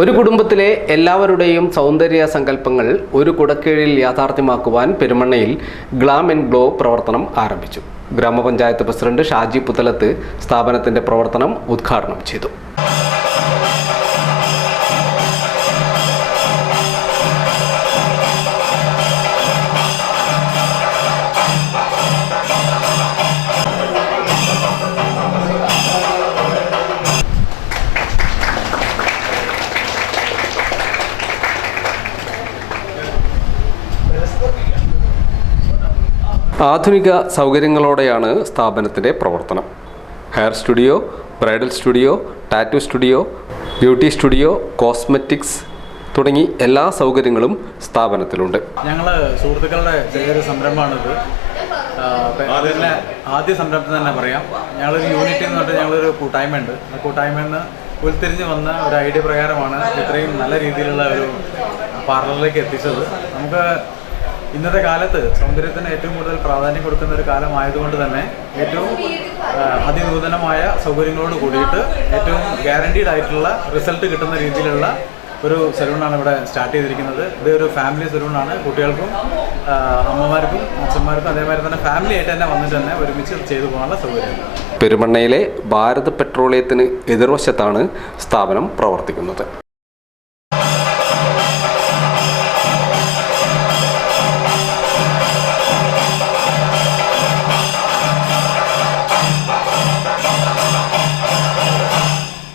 ഒരു കുടുംബത്തിലെ എല്ലാവരുടെയും സൗന്ദര്യ സങ്കല്പങ്ങൾ ഒരു കുടക്കീഴിൽ യാഥാർത്ഥ്യമാക്കുവാൻ പെരുമണ്ണയിൽ ഗ്ലാം ആൻഡ് ഗ്ലോ പ്രവർത്തനം ആരംഭിച്ചു. ഗ്രാമപഞ്ചായത്ത് പ്രസിഡന്റ് ഷാജി പുത്തലത്ത് സ്ഥാപനത്തിന്റെ പ്രവർത്തനം ഉദ്ഘാടനം ചെയ്തു. ആധുനിക സൗകര്യങ്ങളോടെയാണ് സ്ഥാപനത്തിൻ്റെ പ്രവർത്തനം. Hair studio, bridal studio, tattoo studio, beauty studio, cosmetics തുടങ്ങി എല്ലാ സൗകര്യങ്ങളും സ്ഥാപനത്തിലുണ്ട്. ഞങ്ങൾ സുഹൃത്തുക്കളുടെ ചെറിയൊരു സംരംഭമാണിത്. പിന്നെ ആദ്യ സംരംഭം തന്നെ പറയാം. ഞങ്ങളൊരു യൂണിറ്റ് എന്ന് പറഞ്ഞിട്ട് ഞങ്ങളൊരു കൂട്ടായ്മയുണ്ട്. ആ കൂട്ടായ്മയിൽ നിന്ന് ഉരുത്തിരിഞ്ഞ് വന്ന ഒരു ഐഡിയ പ്രകാരമാണ് ഇത്രയും നല്ല രീതിയിലുള്ള ഒരു പാർലറിലേക്ക് എത്തിച്ചത്. നമുക്ക് ഇന്നത്തെ കാലത്ത് സൗന്ദര്യത്തിന് ഏറ്റവും കൂടുതൽ പ്രാധാന്യം കൊടുക്കുന്ന ഒരു കാലമായതുകൊണ്ട് തന്നെ ഏറ്റവും അതിനൂതനമായ സൗകര്യങ്ങളോട് കൂടിയിട്ട് ഏറ്റവും ഗ്യാരണ്ടീഡ് ആയിട്ടുള്ള റിസൾട്ട് കിട്ടുന്ന രീതിയിലുള്ള ഒരു സലൂണാണ് ഇവിടെ സ്റ്റാർട്ട് ചെയ്തിരിക്കുന്നത്. ഇതൊരു ഫാമിലി സലൂണാണ്. കുട്ടികൾക്കും അമ്മമാർക്കും അച്ഛന്മാർക്കും അതേമാതിരി തന്നെ ഫാമിലി ആയിട്ട് തന്നെ വന്നിട്ട് തന്നെ ഒരുമിച്ച് ചെയ്തു പോകാനുള്ള സൗകര്യം. പെരുമണ്ണയിലെ ഭാരത് പെട്രോളിയത്തിന് എതിർവശത്താണ് സ്ഥാപനം പ്രവർത്തിക്കുന്നത്.